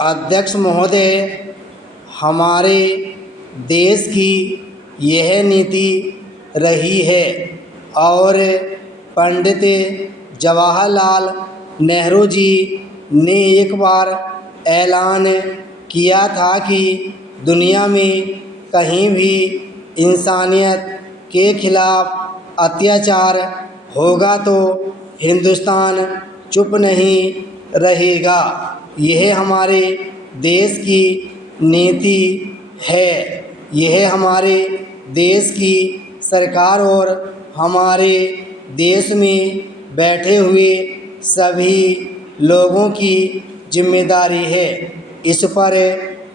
अध्यक्ष महोदय, हमारे देश की यह नीति रही है और पंडित जवाहरलाल नेहरू जी ने एक बार ऐलान किया था कि दुनिया में कहीं भी इंसानियत के खिलाफ अत्याचार होगा तो हिंदुस्तान चुप नहीं रहेगा। यह हमारे देश की नीति है। यह हमारे देश की सरकार और हमारे देश में बैठे हुए सभी लोगों की जिम्मेदारी है। इस पर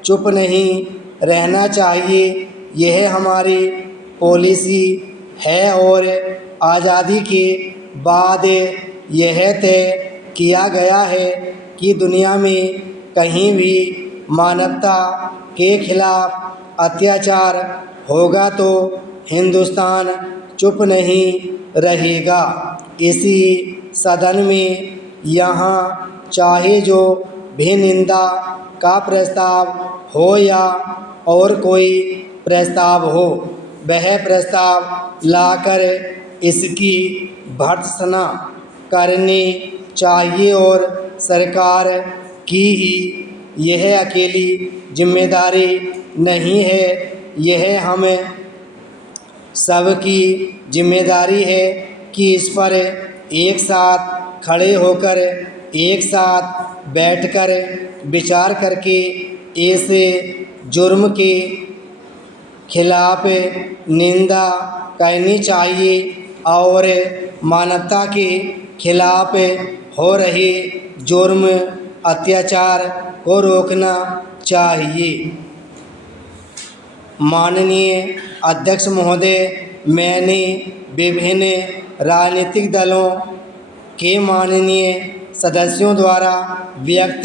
चुप नहीं रहना चाहिए। यह हमारी पॉलिसी है और आज़ादी के बाद यह तय किया गया है कि दुनिया में कहीं भी मानवता के खिलाफ अत्याचार होगा तो हिंदुस्तान चुप नहीं रहेगा। इसी सदन में यहाँ चाहे जो भी निंदा का प्रस्ताव हो या और कोई प्रस्ताव हो, वह प्रस्ताव लाकर इसकी भर्त्सना करनी चाहिए और सरकार की ही यह अकेली जिम्मेदारी नहीं है, यह हम सबकी जिम्मेदारी है कि इस पर एक साथ खड़े होकर एक साथ बैठकर विचार करके ऐसे जुर्म के खिलाफ निंदा करनी चाहिए और मानवता के खिलाफ हो रहे जुर्म अत्याचार को रोकना चाहिए। माननीय अध्यक्ष महोदय, मैंने विभिन्न राजनीतिक दलों के माननीय सदस्यों द्वारा व्यक्त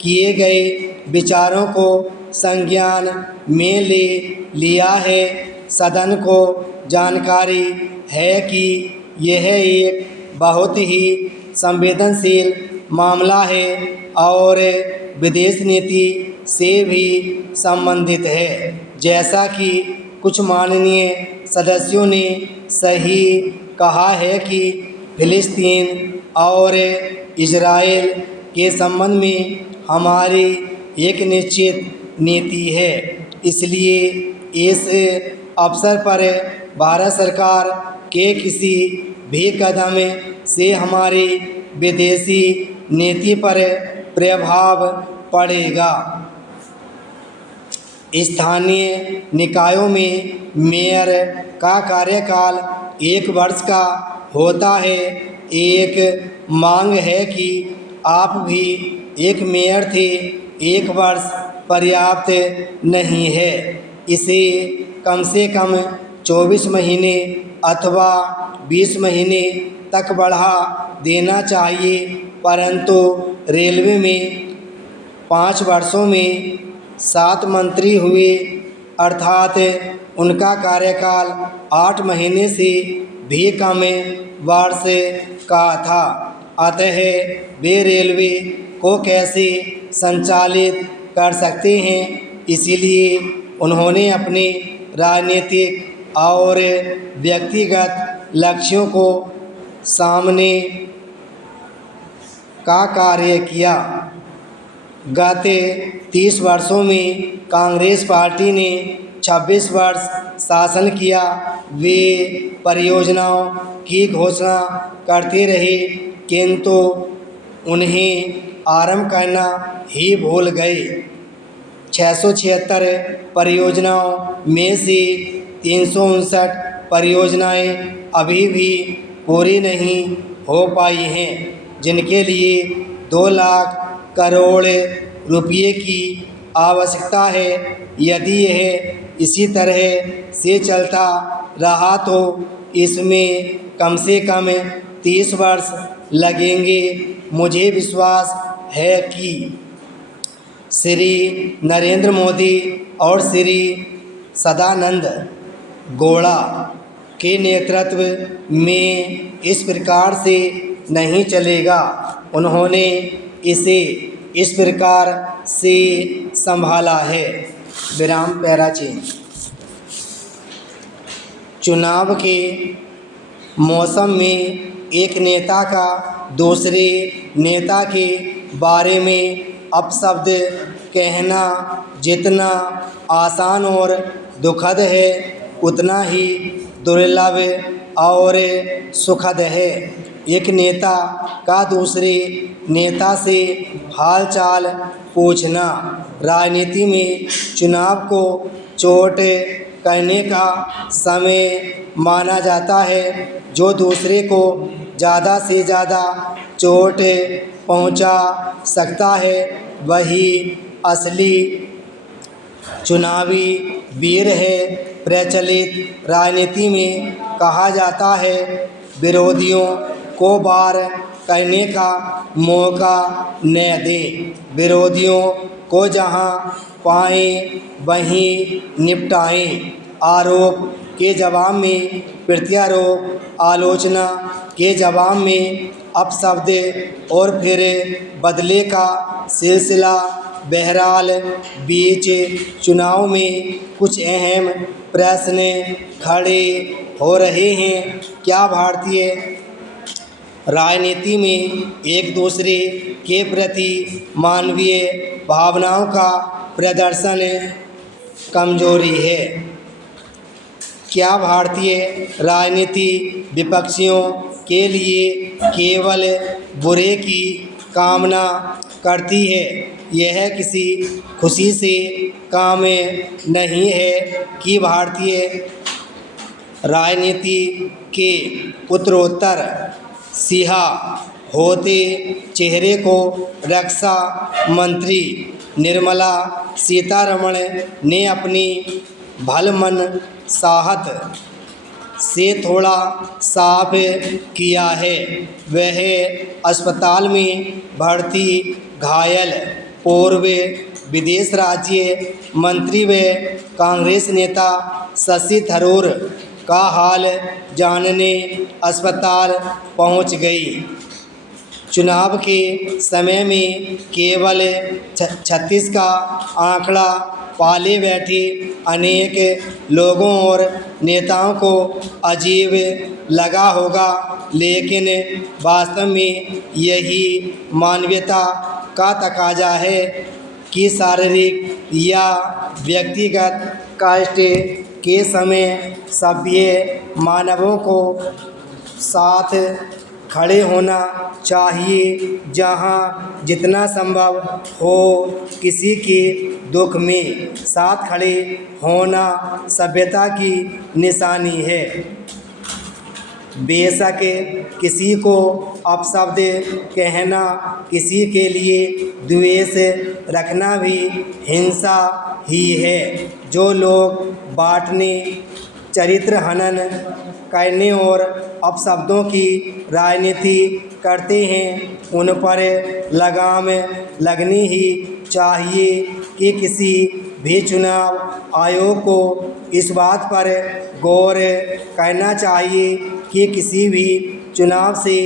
किए गए विचारों को संज्ञान में ले लिया है। सदन को जानकारी है कि यह एक बहुत ही संवेदनशील मामला है और विदेश नीति से भी संबंधित है। जैसा कि कुछ माननीय सदस्यों ने सही कहा है कि फिलिस्तीन और इजराइल के संबंध में हमारी एक निश्चित नीति है। इसलिए इस अवसर पर भारत सरकार के किसी भी कदम से हमारी विदेशी नीति पर प्रभाव पड़ेगा। स्थानीय निकायों में मेयर का कार्यकाल 1 वर्ष का होता है। एक मांग है कि आप भी एक मेयर थे। 1 वर्ष पर्याप्त नहीं है, इसे कम से कम 24 महीने अथवा 20 महीने तक बढ़ा देना चाहिए। परंतु रेलवे में 5 वर्षों में 7 मंत्री हुए, अर्थात उनका कार्यकाल 8 महीने से भी कम वर्ष का था। अतः वे रेलवे को कैसे संचालित कर सकते हैं। इसीलिए उन्होंने अपने राजनीतिक और व्यक्तिगत लक्ष्यों को सामने का कार्य किया। गत 30 वर्षों में कांग्रेस पार्टी ने 26 वर्ष शासन किया। वे परियोजनाओं की घोषणा करते रहे, किंतु उन्हें आरंभ करना ही भूल गए। 676 परियोजनाओं में से 359 परियोजनाएं अभी भी पूरी नहीं हो पाई हैं, जिनके लिए 2 लाख करोड़ रुपये की आवश्यकता है। यदि यह इसी तरह से चलता रहा तो इसमें कम से कम 30 वर्ष लगेंगे। मुझे विश्वास है कि श्री नरेंद्र मोदी और श्री सदानंद गौड़ा के नेतृत्व में इस प्रकार से नहीं चलेगा। उन्होंने इसे इस प्रकार से संभाला है। विराम पैराचीन। चुनाव के मौसम में एक नेता का दूसरे नेता के बारे में अपशब्द कहना जितना आसान और दुखद है उतना ही दुर्लभ और सुखद है। एक नेता का दूसरे नेता से हालचाल पूछना राजनीति में चुनाव को चोट करने का समय माना जाता है। जो दूसरे को ज़्यादा से ज़्यादा चोट पहुंचा सकता है वही असली चुनावी वीर है। प्रचलित राजनीति में कहा जाता है विरोधियों को वार करने का मौका न दें, विरोधियों को जहां पाएं वहीं निपटाएं। आरोप के जवाब में प्रत्यारोप, आलोचना के जवाब में अपशब्द और फिर बदले का सिलसिला। बहरहाल बीच चुनाव में कुछ अहम प्रश्न खड़े हो रहे हैं। क्या भारतीय राजनीति में एक दूसरे के प्रति मानवीय भावनाओं का प्रदर्शन कमजोरी है? क्या भारतीय राजनीति विपक्षियों के लिए केवल बुरे की कामना करती है? यह किसी खुशी से काम नहीं है कि भारतीय राजनीति के उत्तरोत्तर सिहा होते चेहरे को रक्षा मंत्री निर्मला सीतारमण ने अपनी भलमन साहत से थोड़ा साफ किया है। वह अस्पताल में भर्ती घायल पूर्व विदेश राज्य मंत्री व कांग्रेस नेता शशि थरूर का हाल जानने अस्पताल पहुंच गई। चुनाव के समय में केवल 36 का आंकड़ा पाले बैठे अनेक लोगों और नेताओं को अजीब लगा होगा, लेकिन वास्तव में यही मानवीयता का तकाजा है कि शारीरिक या व्यक्तिगत कष्ट के समय सभ्य मानवों को साथ खड़े होना चाहिए। जहाँ जितना संभव हो किसी के दुख में साथ खड़े होना सभ्यता की निशानी है। बेशक किसी को अपशब्द कहना, किसी के लिए द्वेष रखना भी हिंसा ही है। जो लोग बांटने, चरित्र हनन करने और अपशब्दों की राजनीति करते हैं उन पर लगाम लगनी ही चाहिए कि किसी भी चुनाव आयोग को इस बात पर गौर करना चाहिए कि किसी भी चुनाव से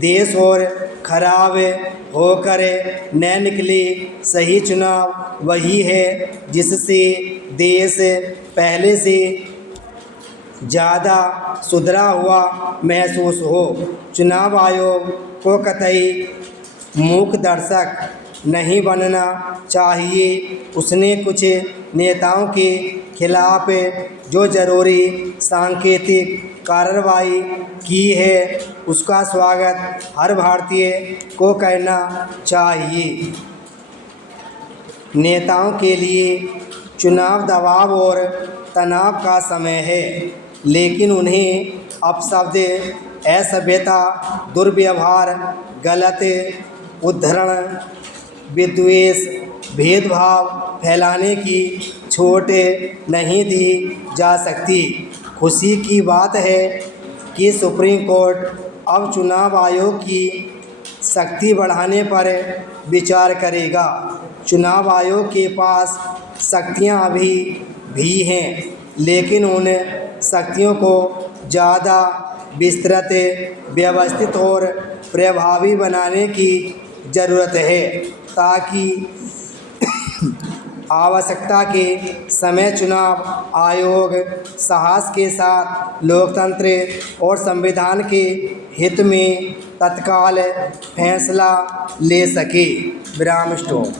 देश और खराब होकर न निकले। सही चुनाव वही है जिससे देश पहले से ज़्यादा सुधरा हुआ महसूस हो। चुनाव आयोग को कतई मूक दर्शक नहीं बनना चाहिए। उसने कुछ नेताओं के खिलाफ जो जरूरी सांकेतिक कार्रवाई की है उसका स्वागत हर भारतीय को करना चाहिए। नेताओं के लिए चुनाव दबाव और तनाव का समय है, लेकिन उन्हें अपशब्द, असभ्यता, दुर्व्यवहार, गलत उद्धरण, विद्वेष, भेदभाव फैलाने की छूट नहीं दी जा सकती। खुशी की बात है कि सुप्रीम कोर्ट अब चुनाव आयोग की शक्ति बढ़ाने पर विचार करेगा। चुनाव आयोग के पास शक्तियां अभी भी हैं, लेकिन उन शक्तियों को ज़्यादा विस्तृत, व्यवस्थित और प्रभावी बनाने की ज़रूरत है। ताकि आवश्यकता के समय चुनाव आयोग साहस के साथ लोकतंत्र और संविधान के हित में तत्काल फैसला ले सके। विराम स्टॉप।